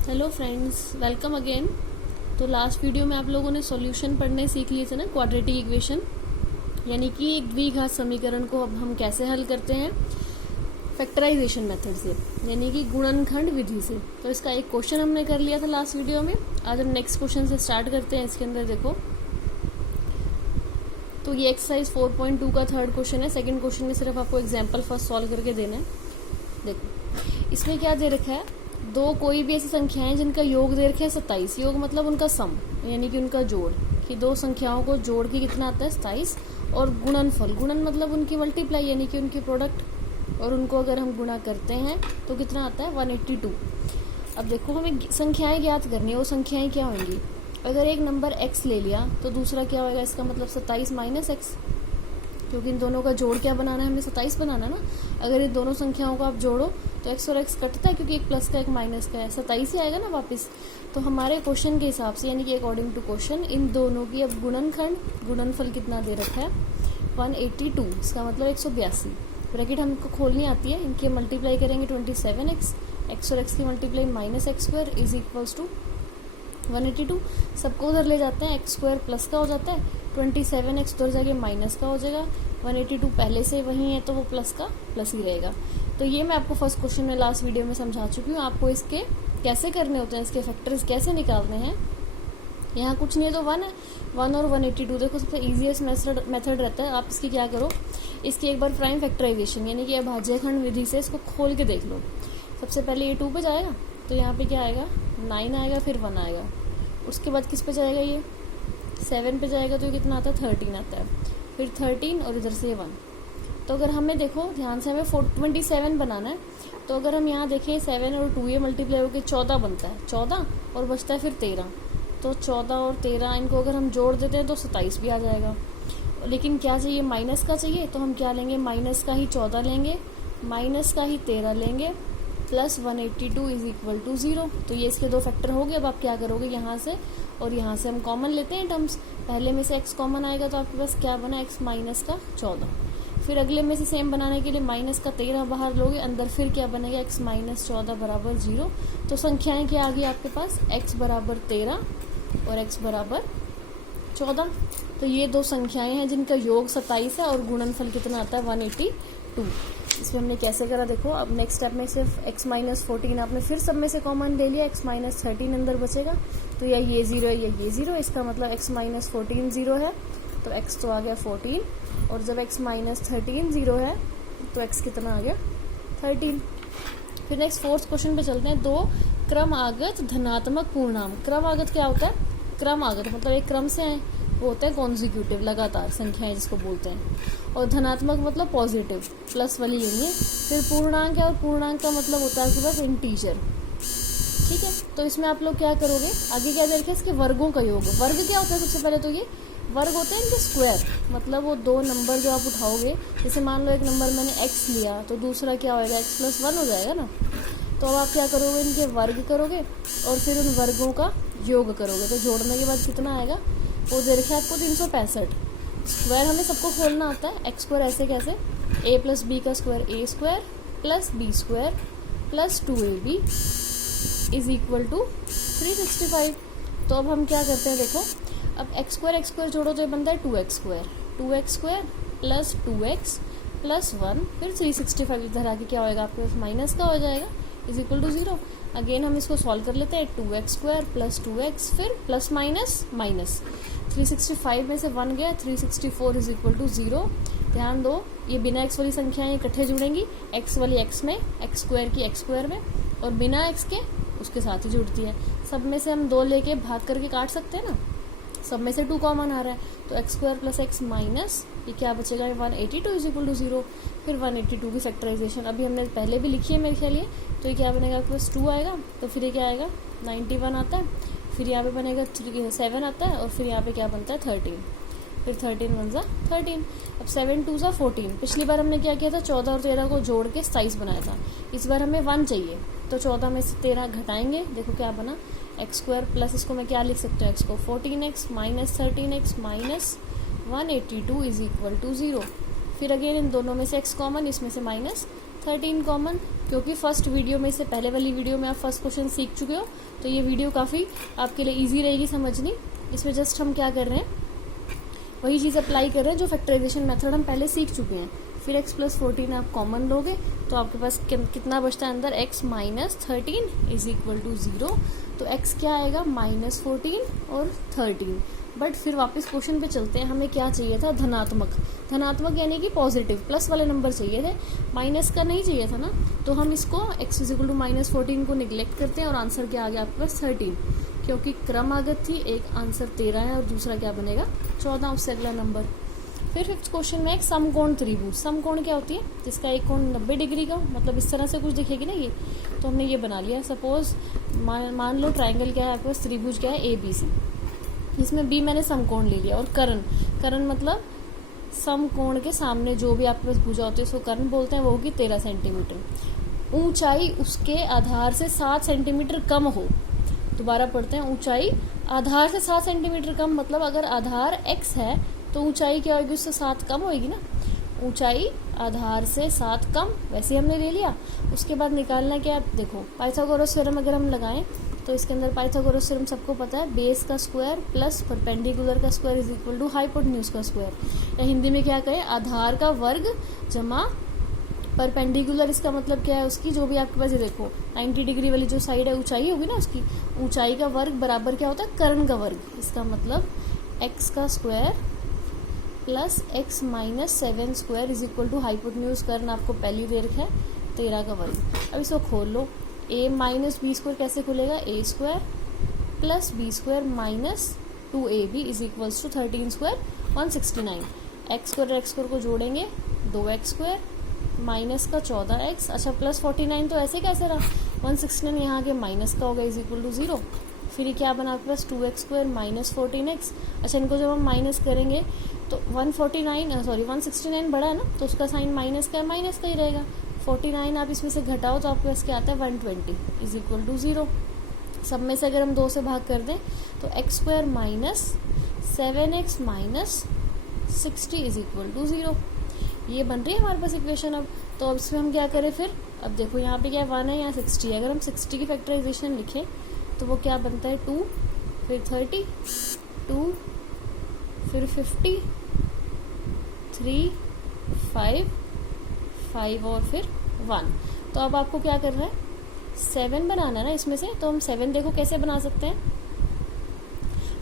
Hello friends, welcome again. तो last video में आप लोगों ने सॉल्यूशन पढ़ने सीख लिए थे ना, क्वाड्रेटिक इक्वेशन, यानी कि एक द्विघात समीकरण को अब हम कैसे हल करते हैं फैक्टराइजेशन मेथड से, यानी कि गुणनखंड विधि से। तो इसका एक क्वेश्चन हमने कर लिया था लास्ट वीडियो में। आज हम नेक्स्ट क्वेश्चन से स्टार्ट करते हैं। इसके अंदर देखो, तो ये एक्सरसाइज 4.2 का थर्ड क्वेश्चन है। सेकंड क्वेश्चन में सिर्फ आपको एग्जाम्पल फर्स्ट सॉल्व करके देना है। देखो इसमें क्या दे रखा है, दो कोई भी ऐसी संख्याएं जिनका योग दे रखे हैं 27। योग मतलब उनका सम, यानी कि उनका जोड़, कि दो संख्याओं को जोड़ के कितना आता है 27। और गुणनफल, गुणन मतलब उनकी मल्टीप्लाई, यानी कि उनकी प्रोडक्ट, और उनको अगर हम गुणा करते हैं तो कितना आता है 182। अब देखो, हमें संख्याएं ज्ञात करनी है। वो संख्याएं क्या होंगी, अगर एक नंबर x ले लिया तो दूसरा क्या होगा, इसका मतलब 27 माइनस एक्स, क्योंकि इन दोनों का जोड़ क्या बनाना है, हमें 27 बनाना है ना। अगर इन दोनों संख्याओं को आप जोड़ो तो x और x कटता है, क्योंकि एक प्लस का एक माइनस का है, 27 ही आएगा ना वापस। तो हमारे क्वेश्चन के हिसाब से, यानी कि अकॉर्डिंग टू क्वेश्चन, इन दोनों की अब गुणनखंड, गुणनफल कितना दे रखा है 182, इसका मतलब 182। ब्रैकेट हमको खोलनी आती है, इनकी मल्टीप्लाई करेंगे 27x, x और x की multiply minus x square is equals to 182। सबको उधर ले जाते हैं, एक्स स्क्वायर प्लस का हो जाता है, 27x उधर जाके माइनस का हो जाएगा, 182 पहले से वही है तो वो प्लस का प्लस ही रहेगा। तो ये मैं आपको फर्स्ट क्वेश्चन में लास्ट वीडियो में समझा चुकी हूँ। आपको इसके कैसे करने होते हैं, इसके फैक्टर्स कैसे निकालने हैं। यहाँ कुछ नहीं है तो 1 है, 1 और 182। देखो सबसे ईजीएस्ट मेथड रहता है। आप इसकी क्या करो, इसकी एक बार प्राइम फैक्टराइजेशन, यानी कि अभाज्यखंड विधि से इसको खोल के देख लो। सबसे पहले ये 2 पे जाएगा तो यहाँ पे क्या आएगा 9 आएगा, फिर 1 आएगा। उसके बाद किस पे जाएगा, ये 7 पे जाएगा तो ये कितना आता है 13 आता है, फिर 13 और इधर से 1। तो अगर हमें देखो ध्यान से, हमें 27 बनाना है। तो अगर हम यहाँ देखें 7 और 2 ये मल्टीप्लाई होकर 14 बनता है, 14 और बचता है फिर 13। तो 14 और 13 इनको अगर हम जोड़ देते हैं तो 27 भी आ जाएगा। लेकिन क्या चाहिए, माइनस का चाहिए, तो हम क्या लेंगे, माइनस का ही 14 लेंगे, माइनस का ही 13 लेंगे, प्लस 182 इज इक्वल टू 0। तो ये इसके दो फैक्टर हो गए। अब आप क्या करोगे, यहाँ से और यहाँ से हम कॉमन लेते हैं टर्म्स। पहले में से x कॉमन आएगा तो आपके पास क्या बना, x माइनस का 14। फिर अगले में से सेम बनाने के लिए माइनस का 13 बाहर लोगे, अंदर फिर क्या बनेगा, x माइनस 14 बराबर 0। तो संख्याएं क्या आ गई आपके पास, x बराबर 13 और x बराबर 14। तो ये दो संख्याएं हैं जिनका योग 27 है और गुणनफल कितना आता है 182। इसमें हमने कैसे करा देखो। अब नेक्स्ट स्टेप में सिर्फ x माइनस 14 आपने फिर सब में से कॉमन ले लिया, x माइनस 13 अंदर बचेगा। तो या ये 0 है या ये 0, इसका मतलब x माइनस 14 0 है, तो x तो आ गया 14। और जब x माइनस 13 0 है तो x कितना आ गया 13। फिर नेक्स्ट फोर्थ क्वेश्चन पे चलते हैं। दो क्रमागत धनात्मक पूर्णांक। क्रमागत क्या होता है, क्रमागत मतलब एक क्रम से है, वो होता है कॉन्जिक्यूटिव, लगातार संख्याएं जिसको बोलते हैं। और धनात्मक मतलब पॉजिटिव, प्लस वाली यूनियन। फिर पूर्णांक है, और पूर्णांक का मतलब होता है आपके पास इंटीजर। ठीक है, तो इसमें आप लोग क्या करोगे, आगे क्या देखें, इसके वर्गों का योग। वर्ग क्या होता है, सबसे पहले तो ये वर्ग होते हैं इनके स्क्वायर, मतलब वो दो नंबर जो आप उठाओगे, जैसे मान लो एक नंबर मैंने x लिया तो दूसरा क्या होगा, x प्लस 1 हो जाएगा ना। तो अब आप क्या करोगे, इनके वर्ग करोगे और फिर उन वर्गों का योग करोगे। तो जोड़ने के बाद कितना आएगा, वो दे रखा है आपको 365। स्क्वायर हमें सबको खोलना आता है, एक्स स्क्वायर ऐसे कैसे, a प्लस बी का square a square plus B square plus 2ab is equal to 365। तो अब हम क्या करते हैं, देखो अब एक्स स्क्वायर जोड़ो तो ये बनता है 2x square plus 2x plus 1, फिर 365 इधर आके क्या होएगा आपके पास माइनस का हो जाएगा, इज इक्वल टू 0। अगेन हम इसको सॉल्व कर लेते हैं, 2x स्क्वायर प्लस 2x फिर प्लस माइनस माइनस, 365 में से 1 गया, 364 इज इक्वल टू 0। ध्यान दो, ये बिना x वाली संख्याएं इकट्ठे जुड़ेंगी, x वाली x में, x स्क्वायर की x स्क्वायर में, और बिना x के उसके साथ ही जुड़ती है। सब में से हम 2 लेके भाग करके काट सकते हैं ना, सब में से 2 कॉमन आ रहा है, तो x square plus x minus ये क्या बचेगा 182 इज इक्वल टू 0। फिर 182 की फैक्टराइजेशन अभी हमने पहले भी लिखी है मेरे ख्याल ये, तो ये क्या बनेगा आपके पास 2 आएगा, तो फिर ये क्या आएगा 91 आता है, फिर यहाँ पे बनेगा 7 आता है, और फिर यहाँ पे क्या बनता है 13, फिर 13 1 जा 13। अब 7 2 जा 14। पिछली बार हमने क्या किया था, 14 और 13 को जोड़ के 27 बनाया था। इस बार हमें 1 चाहिए, तो 14 में से 13 घटाएंगे, देखो क्या बना, एक्स स्क्वायर प्लस इसको मैं क्या लिख सकता हूँ, एक्स को 14x minus 13x minus 182 is equal to 0। फिर अगेन इन दोनों में से x कॉमन, इसमें से माइनस, 13 कॉमन, क्योंकि फर्स्ट वीडियो में से पहले वाली वीडियो में आप फर्स्ट क्वेश्चन सीख चुके हो, तो ये वीडियो काफ़ी आपके लिए इजी रहेगी समझनी। इसमें जस्ट हम क्या कर रहे हैं, वही चीज़ अप्लाई कर रहे हैं जो फैक्टराइजेशन मेथड हम पहले सीख चुके हैं। फिर x + 14 आप कॉमन लोगे तो आपके पास कितना बचता है अंदर, x - 13 = 0। तो x क्या आएगा, -14 और 13। बट फिर वापस क्वेश्चन पे चलते हैं, हमें क्या चाहिए था, धनात्मक यानी कि पॉजिटिव, प्लस वाले नंबर चाहिए थे, माइनस का नहीं चाहिए था ना। तो हम इसको x = -14 को निगलेक्ट करते हैं और आंसर क्या आ गया आपके पास 13, क्योंकि क्रम आगत थी, एक आंसर 13 है और दूसरा क्या बनेगा 14, उससे अगला नंबर। फिर 5th क्वेश्चन में एक समकोण त्रिभुज, समकोण क्या होती है, जिसका एक कोण 90 डिग्री का, मतलब इस तरह से कुछ दिखेगी ना ये, तो हमने ये बना लिया। सपोज मान लो ट्राइंगल क्या है आपके पास, त्रिभुज क्या है ABC, इसमें B मैंने समकोण ले लिया। और कर्ण मतलब समकोण के सामने जो भी आपके पास भुजा होती है उसको कर्ण बोलते हैं, वो होगी 13 सेंटीमीटर। ऊंचाई उसके आधार से 7 सेंटीमीटर कम हो, दोबारा पढ़ते हैं, ऊंचाई आधार से 7 सेंटीमीटर कम, मतलब अगर आधार x है तो ऊंचाई क्या होगी, उससे 7 कम होगी ना। ऊंचाई आधार से 7 कम, वैसे हमने ले लिया। उसके बाद निकालना क्या है, देखो पाइथागोरस थ्योरम अगर हम लगाएं तो इसके अंदर पाइथागोरस थ्योरम सबको पता है, बेस का स्क्वायर प्लस परपेंडिकुलर का square is equal to hypotenuse का स्क्वायर। या हिंदी में क्या कहें, आधार का वर्ग जमा परपेंडिकुलर, इसका मतलब क्या है, उसकी जो भी आपके पास ये देखो 90 डिग्री वाली जो साइड है ऊंचाई होगी ना, उसकी ऊंचाई का वर्ग बराबर क्या होता है, कर्ण का वर्ग। इसका मतलब x का square plus x - 7 square is equal to hypotenuse कर्ण आपको पहली दे रखा है 13 का वर्ग। अब इसको खोल लो, a - b स्क्वायर कैसे खुलेगा, a square plus b square minus 2ab is equals to 13 square 169। x square को जोड़ेंगे 2x स्क्वायर माइनस का 14x, अच्छा प्लस 49 तो ऐसे कैसे रहा, 169 यहाँ के माइनस का होगा इज इक्वल टू 0। फिर ये क्या बना आपके पास 2x स्क्वायर माइनस 14x। अच्छा इनको जब हम माइनस करेंगे तो 169 बड़ा है ना, तो उसका साइन माइनस का ही रहेगा। 49 आप इसमें से घटाओ तो आपके पास क्या आता है 120 इज इक्वल टू 0। सब में से अगर हम 2 से भाग कर दें तो x square minus 7x minus 60 is equal to 0। ये बन रही है हमारे पास इक्वेशन। अब तो अब इसमें हम क्या करें फिर, अब देखो यहाँ पे क्या 1 है, यहाँ 60 है। अगर हम 60 की फैक्टराइजेशन लिखें तो वो क्या बनता है 2, फिर 30, 2, फिर 50, 3, 5 और फिर 1। तो अब आपको क्या करना है, 7 बनाना है ना इसमें से। तो हम 7 देखो कैसे बना सकते हैं,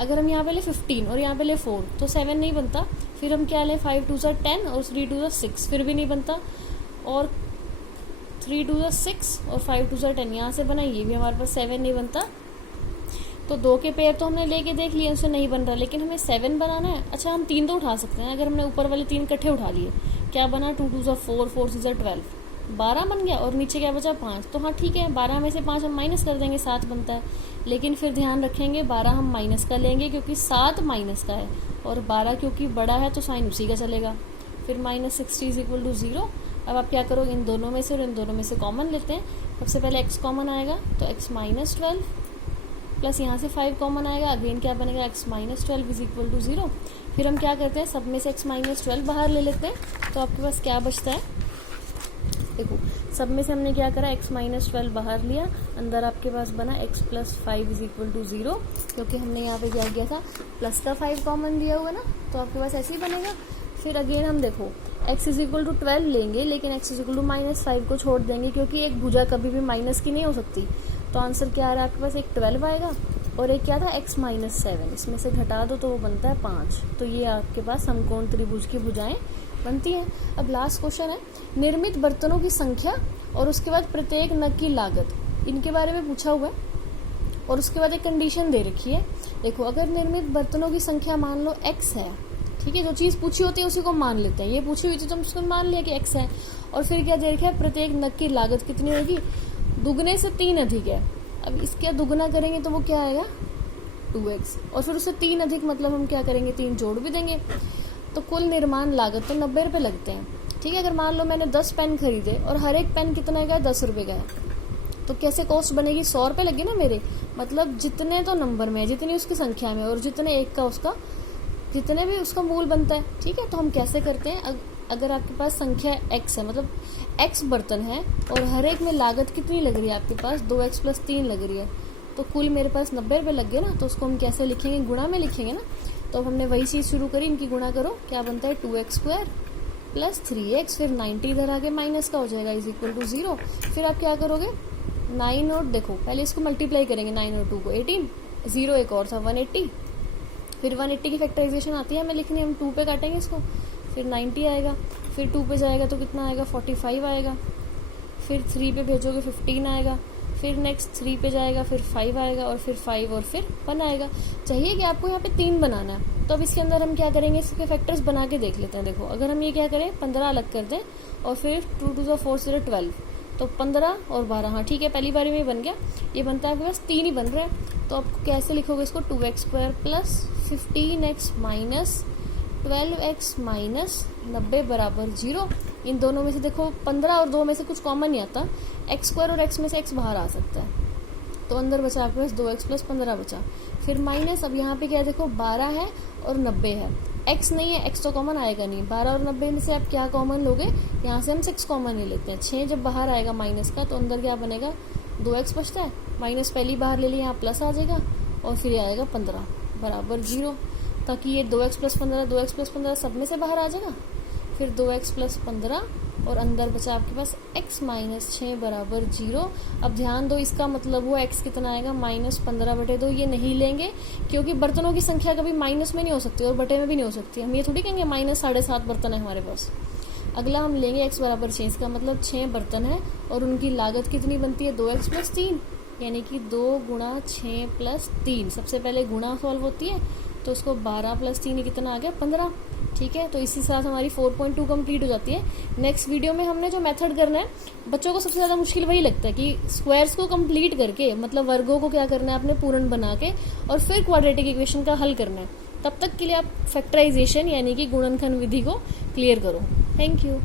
अगर हम यहाँ पे ले 15 और यहाँ पे ले 4 तो 7 नहीं बनता। फिर हम क्या लें, 5 2 10 और 3 2 6, फिर भी नहीं बनता। और 3 2 6 और 5 2 10 यहाँ से बना, ये भी हमारे पास 7 नहीं बनता। तो 2 के पेयर तो हमने लेके देख लिए, उससे नहीं बन रहा, लेकिन हमें 7 बनाना है। अच्छा हम 3 तो उठा सकते हैं, अगर हमने ऊपर वाले 3 इकट्ठे उठा लिए, क्या बना 2 2 4, 4 6 12, 12 बन गया। और नीचे क्या बचा 5, तो हाँ ठीक है 12 में से 5 हम माइनस कर देंगे, 7 बनता है। लेकिन फिर ध्यान रखेंगे 12 हम माइनस का लेंगे क्योंकि 7 माइनस का है, और 12 क्योंकि बड़ा है तो साइन उसी का चलेगा। फिर माइनस 60 इज इक्वल टू 0। अब आप क्या करो, इन दोनों में से और इन दोनों में से कॉमन लेते हैं। सबसे पहले x कॉमन आएगा तो x माइनस 12 प्लस यहाँ से 5 कॉमन आएगा, अगेन क्या बनेगा x minus 12 is equal to 0। फिर हम क्या करते हैं, सब में से x माइनस 12 बाहर ले लेते हैं, तो आपके पास क्या बचता है, देखो सब में से हमने क्या करा, x माइनस 12 बाहर लिया, अंदर आपके पास बना x plus 5 is equal to 0, क्योंकि हमने यहाँ पे क्या किया था, प्लस का 5 कॉमन दिया हुआ ना, तो आपके पास ऐसे ही बनेगा। फिर अगेन हम देखो x इज इक्वल टू 12 लेंगे, लेकिन x इज इक्वल टू -5 को छोड़ देंगे, क्योंकि एक भुजा कभी भी माइनस की नहीं हो सकती। तो आंसर क्या आ रहा है आपके पास, एक 12 आएगा और एक क्या था x माइनस 7, इसमें से घटा दो तो वो बनता है 5। तो ये आपके पास समकोण त्रिभुज की भुजाएं बनती हैं। अब लास्ट क्वेश्चन है, निर्मित बर्तनों की संख्या और उसके बाद प्रत्येक नग की लागत, इनके बारे में पूछा हुआ है। और उसके बाद एक कंडीशन दे रखी है, देखो अगर निर्मित बर्तनों की संख्या मान लो x है, ठीक है, जो चीज़ पूछी होती है उसी को मान लेते हैं, ये पूछी हुई थी तो हम उसको मान लिया कि x है। और फिर क्या दे रखा है, प्रत्येक नग की लागत कितनी होगी, दुगने से 3 अधिक है। अब इसके दुगना करेंगे तो वो क्या आएगा 2x, और फिर उससे 3 अधिक मतलब हम क्या करेंगे 3 जोड़ भी देंगे। तो कुल निर्माण लागत तो 90 रुपये लगते हैं, ठीक है। अगर मान लो मैंने 10 पेन खरीदे और हर एक पेन कितने का है 10 रुपये का है, तो कैसे कॉस्ट बनेगी, 100 रुपये लगे ना मेरे, मतलब जितने तो नंबर में है, जितनी उसकी संख्या में और जितने एक का उसका, जितने भी उसका मूल बनता है, ठीक है। तो हम कैसे करते हैं, अगर आपके पास संख्या x है, मतलब x बर्तन है और हर एक में लागत कितनी लग रही है आपके पास, 2x + 3 लग रही है, तो कुल मेरे पास 90 रुपये लग गए ना। तो उसको हम कैसे लिखेंगे, गुणा में लिखेंगे ना। तो अब हमने वही चीज़ शुरू करी, इनकी गुणा करो, क्या बनता है 2x² + 3x, फिर 90 इधर आगे माइनस का हो जाएगा = 0। फिर आप क्या करोगे, 9 और देखो पहले इसको मल्टीप्लाई करेंगे, 9 और 2 को 18, 0 एक और था 180, फिर 180 की फैक्टराइजेशन आती है हमें लिखनी, हम 2 पे काटेंगे इसको, फिर 90 आएगा, फिर 2 पे जाएगा तो कितना आएगा 45 आएगा, फिर 3 पे भेजोगे 15 आएगा, फिर नेक्स्ट 3 पे जाएगा, फिर 5 आएगा, और फिर 5 और फिर 1 आएगा। चाहिए कि आपको यहाँ पे 3 बनाना है, तो अब इसके अंदर हम क्या करेंगे, इसके फैक्टर्स बना के देख लेते हैं। देखो अगर हम ये क्या करें, 15 अलग कर दें और फिर 2 × 4 = 12, तो 15 और 12, हाँ ठीक है, पहली बारी में बन गया। ये बनता है आपके पास 3 ही बन रहे हैं, तो आपको कैसे लिखोगे इसको, 2x² + 15x - 12x - 90 = 0। इन दोनों में से देखो 15 और 2 में से कुछ कॉमन नहीं आता, x² और x में से x बाहर आ सकता है, तो अंदर बचा आपके पास 2x + 15 बचा, फिर माइनस, अब यहाँ पे क्या है देखो 12 है और 90 है, x नहीं है, x तो कॉमन आएगा नहीं, 12 और 90 में से आप क्या कॉमन लोगे, यहाँ से हम 6 कॉमन ले लेते हैं, 6 जब बाहर आएगा माइनस का, तो अंदर क्या बनेगा 2x बचता है, माइनस पहली बाहर ले लिया, यहाँ प्लस आ जाएगा, और फिर आएगा 15 = 0, ताकि ये 2x + 15 सब में से बाहर आ जाएगा, फिर 2x + 15 और अंदर बचा आपके पास x - 6 = 0। अब ध्यान दो, इसका मतलब हुआ x कितना आएगा, -15/2। ये नहीं लेंगे क्योंकि बर्तनों की संख्या कभी माइनस में नहीं हो सकती और बटे में भी नहीं हो सकती, हम ये थोड़ी कहेंगे -7.5 बर्तन है हमारे पास। अगला हम लेंगे x = 6, इसका मतलब 6 बर्तन है और उनकी लागत कितनी बनती है, 2x + 3, यानी कि 2 × 6 + 3। सबसे पहले गुणा सॉल्व होती है, तो उसको 12 + 3 कितना आ गया 15। ठीक है, तो इसी साथ हमारी 4.2 कंप्लीट हो जाती है। नेक्स्ट वीडियो में हमने जो मेथड करना है, बच्चों को सबसे ज़्यादा मुश्किल वही लगता है कि स्क्वायर्स को कंप्लीट करके, मतलब वर्गों को क्या करना है आपने पूर्ण बना के, और फिर क्वाड्रेटिक इक्वेशन का हल करना है। तब तक के लिए आप फैक्टराइजेशन यानी कि गुणनखंड विधि को क्लियर करो। Thank you.